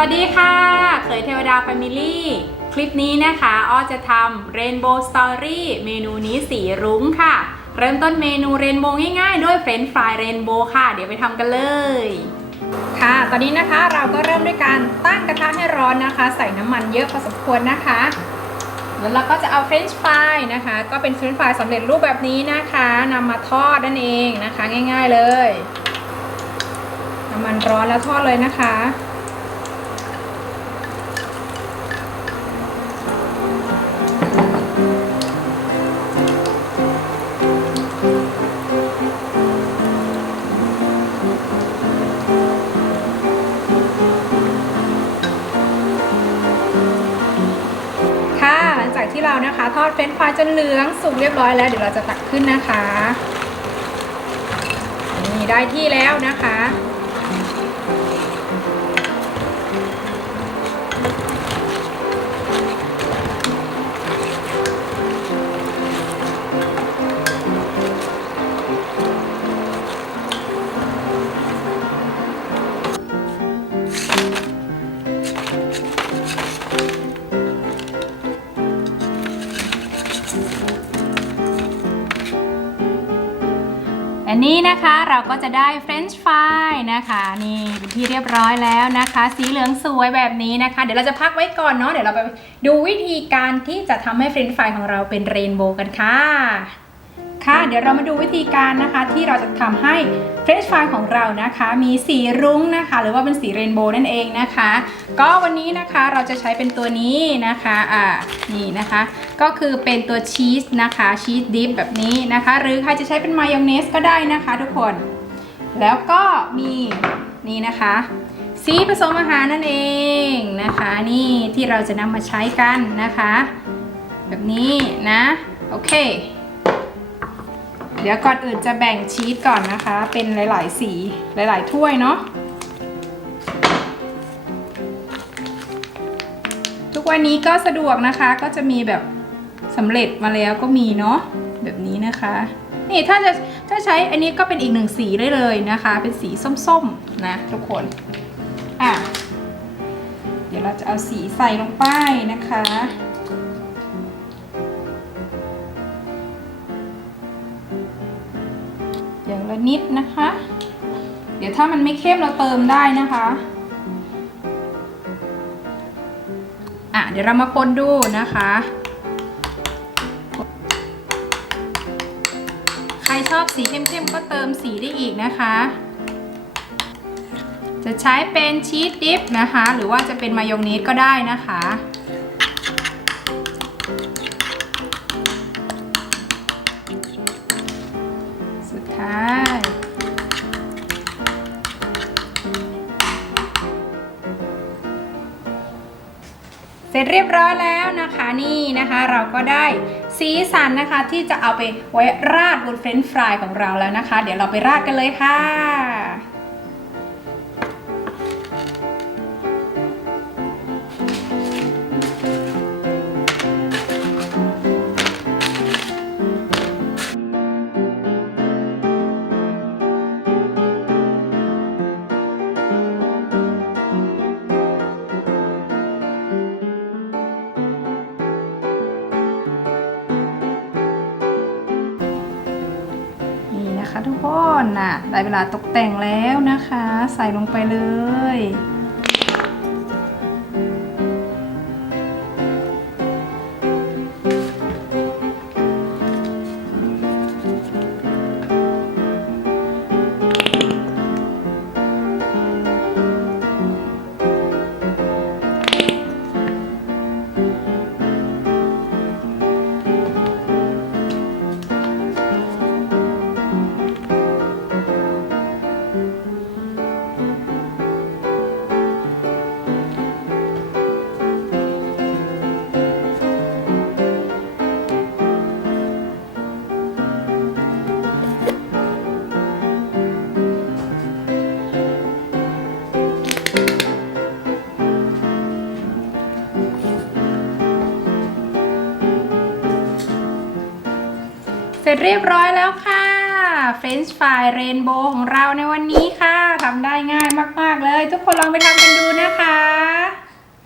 วัสดีค่ะ เคยเทวดาแฟมิลี่ คลิปนี้นะคะอ้อจะทำ Rainbow Story เมนูนี้สีรุ้งค่ะ เริ่มต้นเมนูเรนโบว์ง่ายๆ ด้วยเฟรนช์ฟรายเรนโบว์ค่ะ เดี๋ยวไปทำกันเลย ค่ะ ตอนนี้นะคะเราก็เริ่มด้วยการตั้งกระทะให้ร้อนนะคะ ใส่น้ำมันเยอะพอสมควรนะคะ แล้วเราก็จะเอาเฟรนช์ฟรายนะคะ ก็เป็นเฟรนช์ฟรายสำเร็จรูปแบบนี้นะคะนำมาทอดนั่นเองนะคะ ง่าย ๆเลย น้ำมันร้อนแล้วทอดเลยนะคะ จากที่เรานะคะ ทอดเฟรนช์ฟรายจนเหลืองสุกเรียบร้อยแล้วเดี๋ยวเราจะตักขึ้นนะคะ นี่ได้ที่แล้วนะคะ อันนี้นะคะเราก็จะได้เฟรนช์ฟรายนะคะนี่เป็นที่เรียบร้อยแล้วนะคะ สีเหลืองสวยแบบนี้นะคะ เดี๋ยวเราจะพักไว้ก่อนเนาะเดี๋ยวเราไปดูวิธีการที่จะทำให้เฟรนช์ฟรายของเราเป็นเรนโบว์กันค่ะ ค่ะเดี๋ยวเรามาดูวิธีการนะคะที่เราจะทำให้เฟรชฟรายของเรานะคะ มีสีรุ้งนะคะ หรือว่าเป็นสีเรนโบว์นั่นเองนะคะ ก็วันนี้นะคะเราจะใช้เป็นตัวนี้นะคะอ่านี่นะคะ ก็คือเป็นตัวชีสนะคะชีสดิฟแบบนี้นะคะ หรือใครจะใช้เป็นมายองเนสก็ได้นะคะ ทุกคน แล้วก็มีนี่นะคะสีผสมอาหารนั่นเองนะคะ นี่ที่เราจะนำมาใช้กันนะคะ แบบนี้นะ โอเค ดี๋ยวก่อนอื่นจะแบ่งชีสก่อนนะคะ เป็นหลาย ๆ สีหลาย ๆ ถ้วยเนาะทุกวันนี้ก็สะดวกนะคะก็จะมีแบบสำเร็จมาแล้วก็มีเนาะแบบนี้นะคะ นี่ถ้าจะถ้าใช้อันนี้ก็เป็นอีกหนึ่งสีได้เลยนะคะ เป็นสีส้มๆนะทุกคนอะเดี๋ยวเราจะเอาสีใส่ลงไปนะคะ อย่างละนิดนะคะ เดี๋ยวถ้ามันไม่เข้มเราเติมได้นะคะอะเดี๋ยวเรามาคนดูนะคะ ใครชอบสีเข้มๆก็เติมสีได้อีกนะคะ จะใช้เป็นชีสดิฟนะคะ หรือว่าจะเป็นมายองเนสก็ได้นะคะ เสร็จเรียบร้อยแล้วนะคะนี่นะคะเราก็ได้สีสันนะคะที่จะเอาไปไว้ราดบนเฟรนช์ฟรายของเราแล้วนะคะ เดี๋ยวเราไปราดกันเลยค่ะ นะคะทุกคนน่ะได้เวลาตกแต่งแล้วนะคะ ใส่ลงไปเลย สร็จเรียบร้อยแล้วค่ะเฟรนช์ฟรายเรนโบว์ของเราในวันนี้ค่ะทำได้ง่ายมาก ๆ เลย ทุกคนลองไปทำกันดูนะคะ